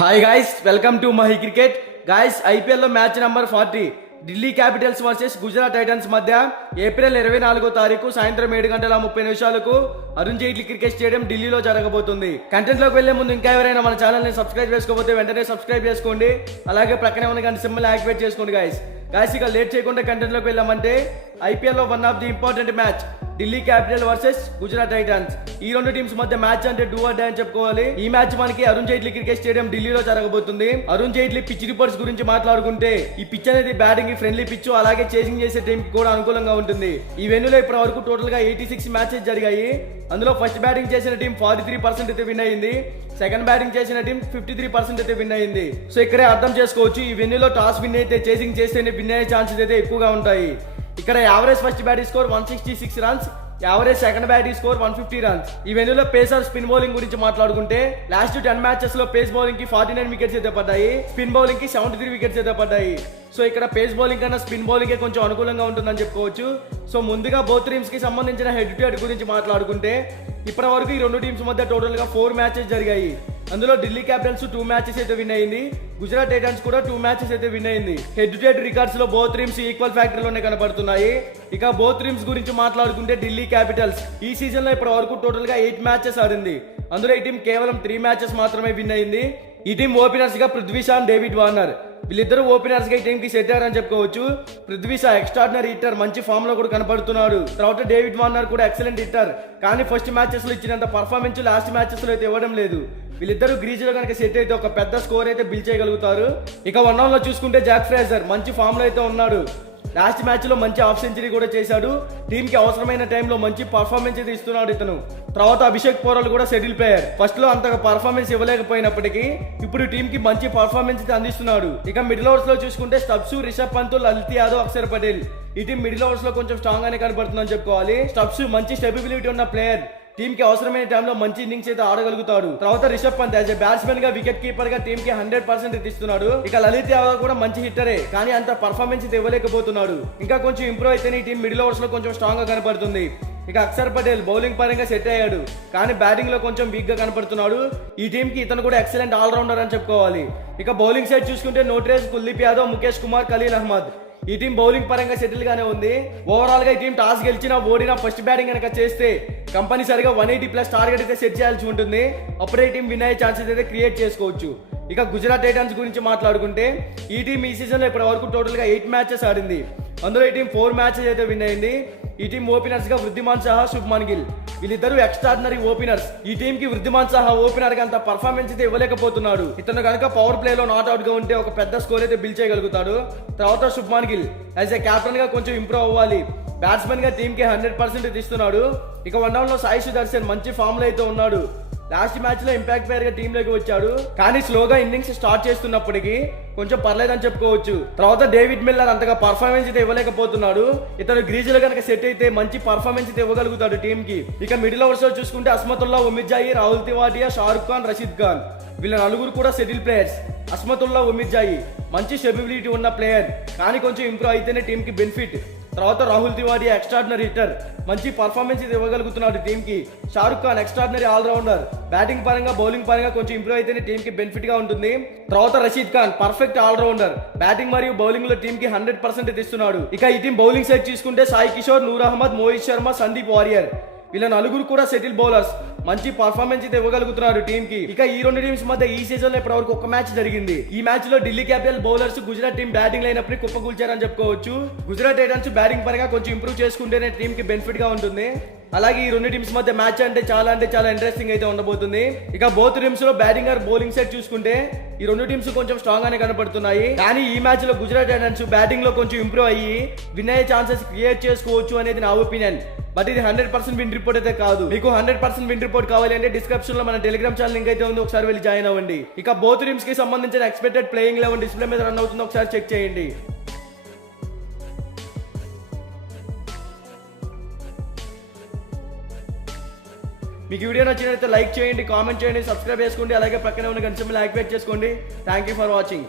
Hi guys, welcome to Mahi cricket. Guys, ఐపీఎల్లో match number 40 Delhi Capitals versus Gujarat Titans మధ్య April 24వ తారీఖు సాయంత్రం 7:30 అరుణ్ జైట్లీ క్రికెట్ స్టేడియం ఢిల్లీలో జరగబోతుంది. కంటెంట్ లోకి వెళ్లే ముందు ఇంకా ఎవరైనా మన ఛానల్ ని సబ్స్క్రైబ్ చేసుకోకపోతే వెంటనే సబ్స్క్రైబ్ చేసుకోండి. అలాగే ప్రక్కనే ఉన్న గంట సింబల్ యాక్టివేట్ చేసుకోండి. గాయ్స్ ఇక లేట్ చేయకుండా కంటెంట్ లోకి వెళ్ళామంటే ఐపీఎల్ లో one of the important match Delhi capital versus Gujarat Titans. ఈ రెండు టీమ్స్ మధ్య మ్యాచ్ అంటే డూ ఆర్ డై అని చెప్పుకోవాలి. ఈ మ్యాచ్ మనకి అరుణ్ జైట్లీ క్రికెట్ స్టేడియం ఢిల్లీలో జరగబోతుంది. అరుణ్ జైట్లీ పిచ్ రిపోర్ట్స్ గురించి మాట్లాడుకుంటే ఈ పిచ్ అనేది బ్యాటింగ్ ఫ్రెండ్లీ పిచ్, అలాగే చేసింగ్ చేసే టీం కి కూడా అనుకూలంగా ఉంటుంది. ఈ వెన్యూలో ఇప్పటి వరకు టోటల్ గా 86 మ్యాచెస్ జరిగాయి. అందులో ఫస్ట్ బ్యాటింగ్ చేసిన టీం 43% అయితే విన్ అయింది. సెకండ్ బ్యాటింగ్ చేసిన టీం 53% అయితే విన్ అయింది. సో ఇక్కడే అర్థం చేసుకోవచ్చు, ఈ వెన్యూలో టాస్ విన్ అయితే చేసింగ్ చేస్తేనే విన్ అయ్యే ఛాన్సెస్ అయితే ఎక్కువగా ఉంటాయి. ఇక్కడ average first batting score 166 runs, average second batting score 150 runs. ఈ వెన్యూలో పేసర్ స్పిన్ బౌలింగ్ గురించి మాట్లాడుకుంటే లాస్ట్ 10 మ్యాచెస్ లో పేస్ బౌలింగ్ కి 49 వికెట్స్ అయితే పడ్డాయి, స్పిన్ బౌలింగ్ కి 73 వికెట్స్ అయితే పడ్డాయి. సో ఇక్కడ పేస్ బౌలింగ్ కన్నా స్పిన్ బౌలింగ్ కొంచెం అనుకూలంగా ఉంటుందని చెప్పుకోవచ్చు. సో ముందుగా బోత్ టీమ్స్ కి సంబంధించిన హెడ్ టు హెడ్ గురించి మాట్లాడుకుంటే ఇప్పటి వరకు ఈ రెండు టీమ్స్ మధ్య టోటల్ గా 4 మ్యాచెస్ జరిగాయి. అందులో ఢిల్లీ క్యాపిటల్స్ 2 మ్యాచెస్ అయితే విన్ అయింది, గుజరాత్ టైటన్స్ కూడా 2 మ్యాచెస్ అయితే విన్ అయింది. హెడ్ టు హెడ్ రికార్డ్స్ లో బోత్ టీమ్స్ ఈక్వల్ ఫ్యాక్టర్ లోనే కనబడుతున్నాయి. ఇక బోత్ టీమ్స్ గురించి మాట్లాడుకుంటే ఢిల్లీ క్యాపిటల్స్ ఈ సీజన్ లో ఇప్పటి వరకు టోటల్ గా 8 మ్యాచెస్ ఆడింది. అందులో ఈ టీం కేవలం 3 మ్యాచెస్ మాత్రమే విన్ అయింది. ఈ టీం ఓపెనర్స్ గా పృథ్వీ షా, డేవిడ్ వార్నర్ వీళ్ళిద్దరు ఓపెనర్స్ గా ఈ టీం కి సెట్ అయ్యారని చెప్పుకోవచ్చు. పృథ్వీ షా ఎక్స్ట్రాడినరీ హిట్టర్, మంచి ఫామ్ లో కూడా కనబడుతున్నాడు. తర్వాత డేవిడ్ వార్నర్ కూడా ఎక్సలెంట్ హిట్టర్, కానీ ఫస్ట్ మ్యాచెస్ లో ఇచ్చినంత పర్ఫార్మెన్స్ లాస్ట్ మ్యాచెస్ లో అయితే ఇవ్వడం లేదు. వీళ్ళిద్దరు గ్రీజ్ లో కనుక సెట్ అయితే ఒక పెద్ద స్కోర్ అయితే బిల్ చేయగలుగుతారు. ఇక 1 లో చూసుకుంటే జాక్ ఫ్రేజర్ మంచి ఫామ్ లో అయితే ఉన్నాడు. లాస్ట్ మ్యాచ్ లో మంచి హాఫ్ సెంచరీ కూడా చేశాడు. టీమ్ కి అవసరమైన టైంలో మంచి పర్ఫార్మెన్స్ అయితే ఇస్తున్నాడు ఇతను. తర్వాత అభిషేక్ పోరాల్ కూడా సెటిల్ ప్లేయర్, ఫస్ట్ లో అంతగా పర్ఫార్మెన్స్ ఇవ్వలేకపోయినప్పటికీ ఇప్పుడు టీమ్ కి మంచి పర్ఫార్మెన్స్ అయితే అందిస్తున్నాడు. ఇక మిడిల్ ఓవర్స్ లో చూసుకుంటే స్టబ్స్, రిషబ్ పంత్, లలిత్ యాదవ్, అక్షర్ పటేల్ ఈ టీం మిడిల్ ఓవర్స్ లో కొంచెం స్ట్రాంగ్ గానే కనబడుతుందని చెప్పుకోవాలి. స్టబ్స్ మంచి స్టెబిలిటీ ఉన్న ప్లేయర్, టీమ్ కి అవసరమైన టైంలో మంచి ఇన్నింగ్స్ అయితే ఆడగలుగుతాడు. తర్వాత Rishabh Pant as a batsmen గా, వికెట్ కీపర్ గా టీమ్ కి 100% ఇస్తున్నాడు. ఇక లలిత్ యాదవ్ కూడా మంచి హిట్టరే, కానీ అంత పర్ఫార్మెన్స్ అయితే ఇవ్వలేకపోతున్నాడు. ఇంకా కొంచెం ఇంప్రూవ్ అయితే ఈ టీం మిడిల్ ఓవర్స్ లో కొంచెం స్ట్రాంగ్ గా కనపడుతుంది. ఇక అక్షర్ పటేల్ బౌలింగ్ పరంగా సెట్ అయ్యాడు, కానీ బ్యాటింగ్ లో కొంచెం వీక్ గా కనపడుతున్నాడు. ఈ టీమ్ కి ఇతను కూడా ఎక్సలెంట్ ఆల్రౌండర్ అని చెప్పుకోవాలి. ఇక బౌలింగ్ సైడ్ చూసుకుంటే నోట్రేజ్, కుల్దీప్ యాదవ్, ముఖేష్ కుమార్, ఖలీల్ అహ్మద్ ఈ టీం బౌలింగ్ పరంగా సెటిల్ గానే ఉంది. ఓవరాల్ గా ఈ టీం టాస్ గెలిచినా ఓడినా ఫస్ట్ బ్యాటింగ్ కనుక చేస్తే కంపల్సరిగా 180+ టార్గెట్ అయితే సెట్ చేయాల్సి ఉంటుంది. అప్పుడే ఈ టీం విన్ అయ్యే ఛాన్సెస్ అయితే క్రియేట్ చేసుకోవచ్చు. ఇక గుజరాత్ టైటన్స్ గురించి మాట్లాడుకుంటే ఈ టీం ఈ సీజన్ లో ఇప్పటి వరకు టోటల్ గా 8 మ్యాచెస్ ఆడింది. అందులో ఈ టీం 4 మ్యాచెస్ అయితే విన్ అయింది. ఈ టీం ఓపెనర్స్ గా వృద్ధిమాన్ సాహా, శుభ్మన్ గిల్ వీళ్ళిద్దరు ఎక్స్ట్రాడినరీ ఓపెనర్స్. ఈ టీం కి వృద్ధిమాన్ సాహా ఓపెనర్ గా అంత పర్ఫార్మెన్స్ అయితే ఇవ్వలేకపోతున్నాడు. ఇతను కనుక పవర్ ప్లే లో నాట్ అవుట్ గా ఉంటే ఒక పెద్ద స్కోర్ అయితే బిల్ చేయగలుగుతాడు. తర్వాత Shubman Gill as a captain గా కొంచెం ఇంప్రూవ్ అవ్వాలి. బ్యాట్స్మెన్ గా టీమ్ కి 100% ఇస్తున్నాడు. ఇక 1 లో సాయి సుదర్శన్ మంచి ఫామ్ లో అయితే ఉన్నాడు. లాస్ట్ మ్యాచ్ లో ఇంపాక్ట్ ప్లేయర్ గా టీమ్ లోకి వచ్చాడు, కానీ స్లోగా ఇన్నింగ్స్ స్టార్ట్ చేస్తున్నప్పటికీ కొంచెం పర్లేదని చెప్పుకోవచ్చు. తర్వాత డేవిడ్ మిల్లర్ అంతగా పర్ఫార్మెన్స్ అయితే ఇవ్వలేకపోతున్నాడు. ఇతను గ్రీజ్ లో కనుక సెట్ అయితే మంచి పర్ఫార్మెన్స్ అయితే ఇవ్వగలుగుతాడు టీమ్ కి. ఇక మిడిల్ ఓవర్స్ లో చూసుకుంటే అస్మతుల్లా, ఉమిర్జాయి, రాహుల్ తివాటియా, షారుఖ్ ఖాన్, రషీద్ ఖాన్ వీళ్ళ నలుగురు కూడా సెటిల్ ప్లేయర్స్. అస్మతుల్లా, ఉమిర్జాయి మంచి స్టెబిలిటీ ఉన్న ప్లేయర్, కానీ కొంచెం ఇంప్రూవ్ అయితేనే టీమ్ కి బెనిఫిట్. తర్వాత రాహుల్ తివాటియా ఎక్స్ట్రాడినరీ హిట్టర్, మంచి పర్ఫార్మెన్స్ ఇది ఇవ్వగలుగుతున్నాడు టీమ్ కి. Shahrukh Khan extraordinary all rounder, batting పరంగా బౌలింగ్ పరంగా కొంచెం ఇంప్రూవ్ అయితేనే టీమ్ కి బెనిఫిట్ గా ఉంటుంది. తర్వాత Rashid Khan perfect all rounder, batting మరియు బౌలింగ్ లో టీమ్ కి 100% ఇస్తున్నాడు. ఇక ఈ టీం బౌలింగ్ సైడ్ చూసుకుంటే సాయి కిషోర్, నూర్ అహ్మద్, మోహిత్ శర్మ, సందీప్ వారియర్ వీళ్ళ నలుగురు కూడా సెటిల్ బౌలర్స్, మంచి పర్ఫార్మెన్స్ అయితే ఇవ్వగలుగుతున్నారు టీమ్ కి. ఇక ఈ రెండు టీమ్స్ మధ్య ఈ సీజన్ లో ఇప్పటి వరకు ఒక మ్యాచ్ జరిగింది. ఈ మ్యాచ్ లో Delhi Capital bowlers Gujarat team batting లైనప్పుడు కుప్పకూల్చారని చెప్పుకోవచ్చు. గుజరాత్ టైటన్స్ బ్యాటింగ్ పరంగా కొంచెం ఇంప్రూవ్ చేసుకుంటేనే టీమ్ కి బెనిఫిట్ గా ఉంటుంది. అలాగే ఈ రెండు టీమ్స్ మధ్య మ్యాచ్ అంటే చాలా ఇంట్రెస్టింగ్ అయితే ఉండబోతుంది. ఇక బోత్ టీమ్స్ లో బ్యాటింగ్ ఆర్ బౌలింగ్ సైడ్ చూసుకుంటే ఈ రెండు టీమ్స్ కొంచెం స్ట్రాంగ్ గానే కనపడుతున్నాయి. కానీ ఈ మ్యాచ్ లో గుజరాత్ టైటన్స్ బ్యాటింగ్ లో కొంచెం ఇంప్రూవ్ అయ్యి విన్ అయ్యే ఛాన్సెస్ క్రియేట్ చేసుకోవచ్చు అనేది నా ఒపీనియన్. బట్ ఇది 100% విన్ రిపోర్ట్ అయితే కాదు. మీకు 100% విన్ రిపోర్ట్ కావాలి అంటే డిస్క్రిప్షన్ లో మన టెలిగ్రామ్ ఛానల్ లింక్ అయితే ఉంది, ఒకసారి వెళ్ళి జాయిన్ అవ్వండి. ఇక బోత్ టీమ్స్ కి సంబంధించిన ఎక్స్పెక్టెడ్ ప్లేయింగ్ 11 డిస్ప్లే మీద రన్ అవుతుంది, ఒకసారి చెక్ చేయండి. మీకు వీడియో నచ్చినట్లయితే లైక్ చేయండి, కామెంట్ చేయండి, సబ్స్క్రైబ్ చేసుకోండి. అలాగే పక్కనే ఉన్న గంట సింబల్ యాక్టివేట్ చేసుకోండి. Thank you for watching.